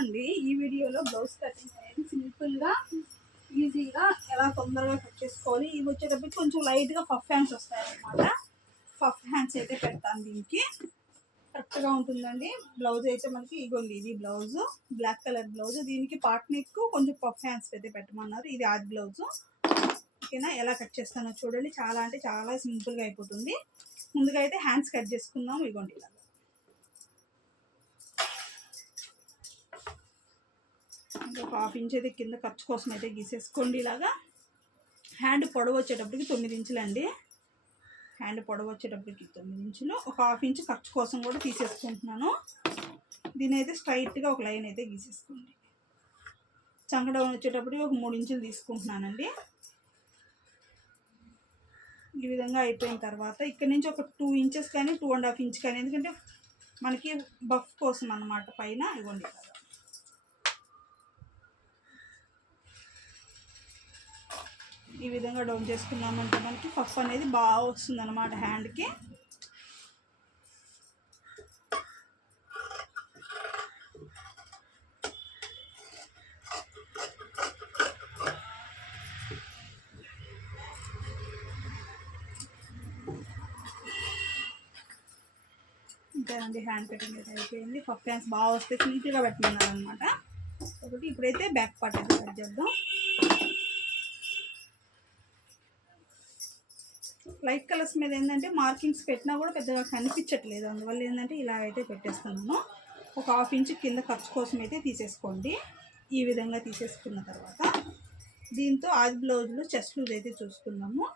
అండి ఈ వీడియోలో బ్లౌజ్ కటింగ్ అనేది సింపుల్గా ఈజీగా ఎలా తొందరగా కట్ చేసుకోవాలి. ఇవి వచ్చేటప్పటికి కొంచెం లైట్గా ఫఫ్ హ్యాండ్స్ వస్తాయి అన్నమాట పఫ్ హ్యాండ్స్ అయితే పెడతాను దీనికి. కరెక్ట్గా ఉంటుందండి. బ్లౌజ్ అయితే మనకి ఇగోండి ఇది బ్లౌజ్ బ్లాక్ కలర్ బ్లౌజ్ దీనికి పార్ట్ నెక్ కొంచెం పఫ్ హ్యాండ్స్ అయితే పెట్టమన్నారు. ఇది ఆది బ్లౌజ్ ఓకేనా ఎలా కట్ చేస్తానో చూడండి. చాలా అంటే చాలా సింపుల్గా అయిపోతుంది. ముందుగా అయితే హ్యాండ్స్ కట్ చేసుకుందాం. ఇగోండి ఇలా. ఒక హాఫ్ ఇంచ్ అయితే కింద ఖర్చు కోసం అయితే గీసేసుకోండి ఇలాగా. హ్యాండ్ పొడవు వచ్చేటప్పటికి తొమ్మిది ఇంచులండి హ్యాండ్ పొడవు వచ్చేటప్పటికి తొమ్మిది ఇంచులు. ఒక హాఫ్ ఇంచ్ ఖర్చు కోసం కూడా తీసేసుకుంటున్నాను. దీని అయితే స్ట్రైట్గా ఒక లైన్ అయితే గీసేసుకోండి. చంకడౌన్ వచ్చేటప్పటికి ఒక మూడు ఇంచులు తీసుకుంటున్నానండి. ఈ విధంగా అయిపోయిన తర్వాత ఇక్కడ నుంచి ఒక టూ ఇంచెస్ కానీ టూ అండ్ హాఫ్ ఇంచ్ కానీ ఎందుకంటే మనకి బఫ్ కోసం అన్నమాట పైన. ఇవ్వండి. కదా ఈ విధంగా డౌన్ చేసుకున్నామంటే మనకి పఫ్ అనేది బాగా వస్తుంది అనమాట హ్యాండ్కి ఇంతేనండి హ్యాండ్ కటింగ్ అయితే అయిపోయింది. పఫ్ హ్యాండ్స్ బాగా వస్తే నీట్గా పెట్టమన్నారు అనమాట ఒకటి ఇప్పుడైతే బ్యాక్ పార్ట్ అయితే కట్ చేద్దాం. లైట్ కలర్స్ మీద ఏంటంటే మార్కింగ్స్ పెట్టినా కూడా పెద్దగా కనిపించట్లేదు. అందువల్ల ఏంటంటే ఇలా అయితే పెట్టేస్తున్నాను. ఒక హాఫ్ ఇంచ్ కింద ఖర్చు కోసం అయితే తీసేసుకోండి. ఈ విధంగా తీసేసుకున్న తర్వాత దీంతో ఆది బ్లౌజ్లో చెస్ట్ లూజ్ అయితే చూసుకుందాము.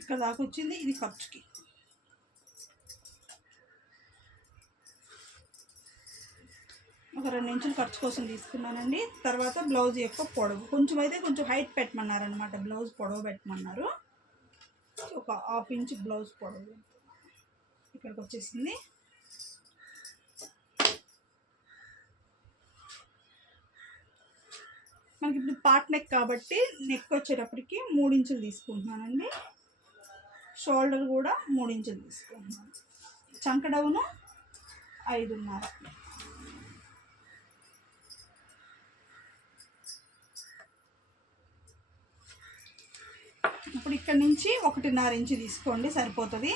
ఇక్కడ దాకా వచ్చింది ఇది ఖర్చుకి. ఒక రెండు ఇంచులు ఖర్చు కోసం తీసుకున్నానండి. తర్వాత బ్లౌజ్ యొక్క పొడవు. కొంచెం అయితే కొంచెం హైట్ పెట్టమన్నారు అనమాట బ్లౌజ్ పొడవు పెట్టమన్నారు. ఒక హాఫ్ ఇంచ్ బ్లౌజ్ పొడవు. ఇక్కడికి వచ్చేసింది. మనకి ఇప్పుడు పార్ట్ నెక్ కాబట్టి నెక్ వచ్చేటప్పటికి మూడు ఇంచులు తీసుకుంటున్నానండి. షోల్డర్ కూడా మూడు ఇంచులు తీసుకుంటున్నాను. చంకడవును ఐదున్నర. ఇప్పుడు ఇక్కడ నుంచి ఒకటిన్నర ఇంచు తీసుకోండి సరిపోతుంది.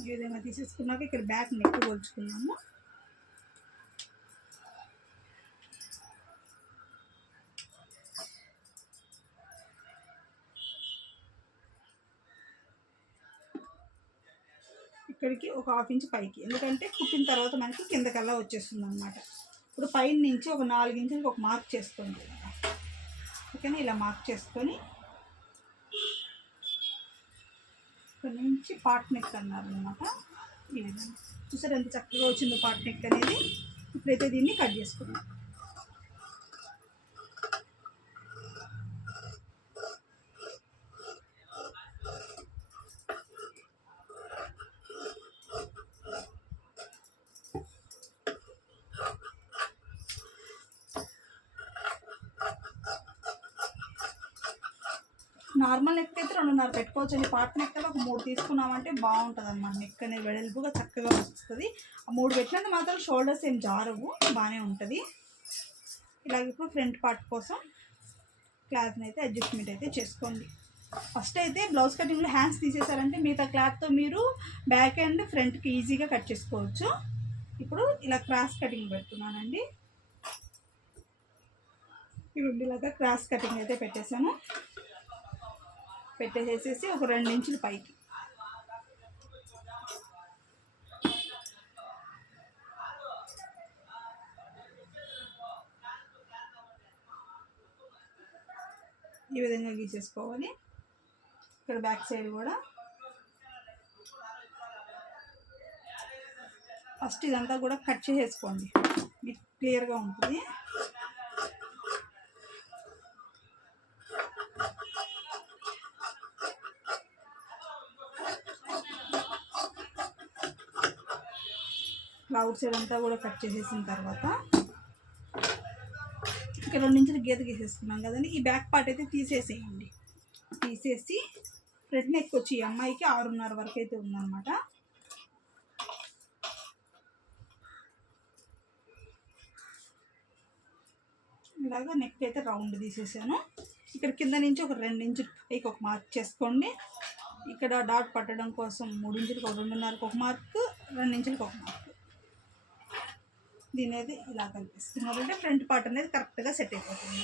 ఈ విధంగా తీసేసుకున్నాక ఇక్కడ బ్యాక్ నెక్ పోల్చుకున్నాము. ఇక్కడికి ఒక హాఫ్ ఇంచ్ పైకి ఎందుకంటే కుట్టిన తర్వాత మనకి కిందకల్లా వచ్చేస్తుంది అనమాట ఇప్పుడు పైన నుంచి ఒక నాలుగు ఇంచులకి ఒక మార్క్ చేసుకోండి. ఓకేనా? ఇలా మార్క్ చేసుకొని ఇక్కడ నుంచి పాట్ నెక్ అన్నారు అనమాట ఈ విధంగా. చూసారు ఎంత చక్కగా వచ్చిందో పాట్ నెక్ అనేది? ఇప్పుడైతే దీన్ని కట్ చేసుకున్నాం నార్మల్ నెక్ అయితే రెండున్నర పెట్టుకోవచ్చు. అండి. పార్ట్ నెక్ ఒక మూడు తీసుకున్నామంటే బాగుంటుంది అనమాట నెక్ అనేది వెడల్పుగా చక్కగా వస్తుంది. ఆ మూడు పెట్టినంత మాత్రం షోల్డర్స్ ఏం జారవు. బాగానే ఉంటుంది. ఇలాగ ఇప్పుడు ఫ్రంట్ పార్ట్ కోసం క్లాత్ని అయితే అడ్జస్ట్మెంట్ అయితే చేసుకోండి. ఫస్ట్ అయితే బ్లౌజ్ కటింగ్లో హ్యాండ్స్ తీసేసారంటే మిగతా క్లాత్తో మీరు బ్యాక్ అండ్ ఫ్రంట్కి ఈజీగా కట్ చేసుకోవచ్చు. ఇప్పుడు ఇలా క్రాస్ కటింగ్ పెడుతున్నానండి. ఇప్పుడు ఇలాగా క్రాస్ కటింగ్ అయితే పెట్టేశాను. పెట్టేసేసి ఒక రెండు ఇంచులు పైకి. ఈ విధంగా గీసేసుకోవాలి. ఇక్కడ బ్యాక్ సైడ్ కూడా. ఫస్ట్ ఇదంతా కూడా కట్ చేసేసుకోండి. మీకు క్లియర్గా ఉంటుంది. అవుట్ సైడ్ అంతా కూడా కట్ చేసేసిన తర్వాత ఇక్కడ రెండు ఇంచులు గీత గీసేసుకున్నాం కదండి. ఈ బ్యాక్ పార్ట్ అయితే తీసేసేయండి. తీసేసి ఫ్రంట్ నెక్ వచ్చి ఈ అమ్మాయికి ఆరున్నర వరకు అయితే ఉందన్నమాట. ఇలాగా నెక్ అయితే రౌండ్ తీసేసాను. ఇక్కడ కింద నుంచి ఒక రెండు ఇంచులు పైకి ఒక మార్క్ చేసుకోండి. ఇక్కడ డాట్ పట్టడం కోసం మూడు ఇంచులకు రెండున్నరకు ఒక మార్క్ రెండు ఇంచులకు ఒక మార్క్ దీని అనేది ఇలా కనిపిస్తున్నారంటే ఫ్రంట్ పార్ట్ అనేది కరెక్ట్గా సెట్ అయిపోతుంది.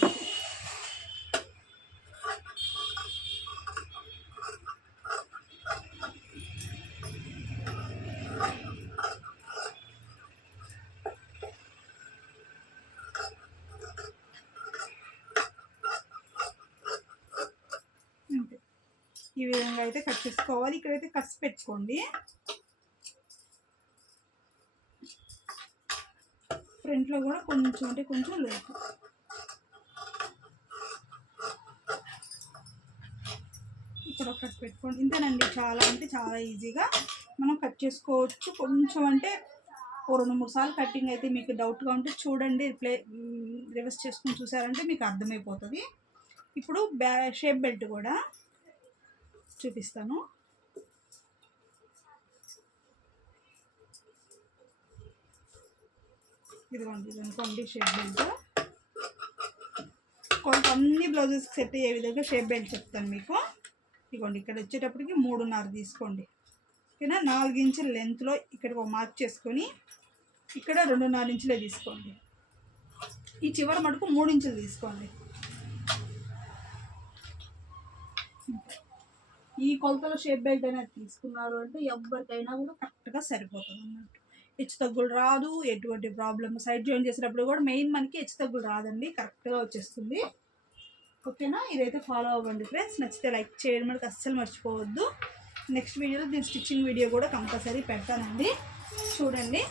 ఈ విధంగా అయితే కట్ చేసుకోవాలి. ఇక్కడైతే కట్స్ పెట్టుకోండి. ఫ్రంట్లో కూడా కొంచెం అంటే కొంచెం లేదు. ఇక్కడ ఒకటి పెట్టుకోండి. ఇంతేనండి చాలా అంటే చాలా ఈజీగా మనం కట్ చేసుకోవచ్చు. కొంచెం అంటే ఓ రెండు మూడు సార్లు కటింగ్ అయితే మీకు డౌట్గా ఉంటే చూడండి. రిప్లై రివర్స్ చేసుకుని చూసారంటే మీకు అర్థమైపోతుంది. ఇప్పుడు బ్యా షేప్ బెల్ట్ కూడా చూపిస్తాను. ఇదిగోండి ఇదనుకోండి షేప్ బెల్ట్ కొంత అన్ని బ్లౌజెస్కి సెట్ అయ్యే విధంగా షేప్ బెల్ట్ చెప్తాను మీకు. ఇదిగోండి ఇక్కడ వచ్చేటప్పటికి మూడున్నర తీసుకోండి. ఓకేనా? నాలుగు ఇంచుల లెంత్లో ఇక్కడ ఒక మార్క్ చేసుకొని ఇక్కడ రెండున్నర ఇంచులే తీసుకోండి. ఈ చివరి మటుకు మూడు ఇంచులు తీసుకోండి. ఈ కొలతలో షేప్ బెల్ట్ అనేది తీసుకున్నారు అంటే ఎవరికైనా కూడా కరెక్ట్గా సరిపోతుంది అన్నట్టు. హెచ్చు తగ్గులు రాదు ఎటువంటి ప్రాబ్లమ్ సైడ్ జాయిన్ చేసినప్పుడు కూడా మెయిన్ మనకి హెచ్చు తగ్గులు రాదండి కరెక్ట్గా వచ్చేస్తుంది. ఓకేనా? ఇదైతే ఫాలో అవ్వండి ఫ్రెండ్స్ నచ్చితే లైక్ చేయడం మనకి అస్సలు మర్చిపోవద్దు. నెక్స్ట్ వీడియోలో దీని స్టిచ్చింగ్ వీడియో కూడా కంపల్సరీ పెడతానండి. చూడండి.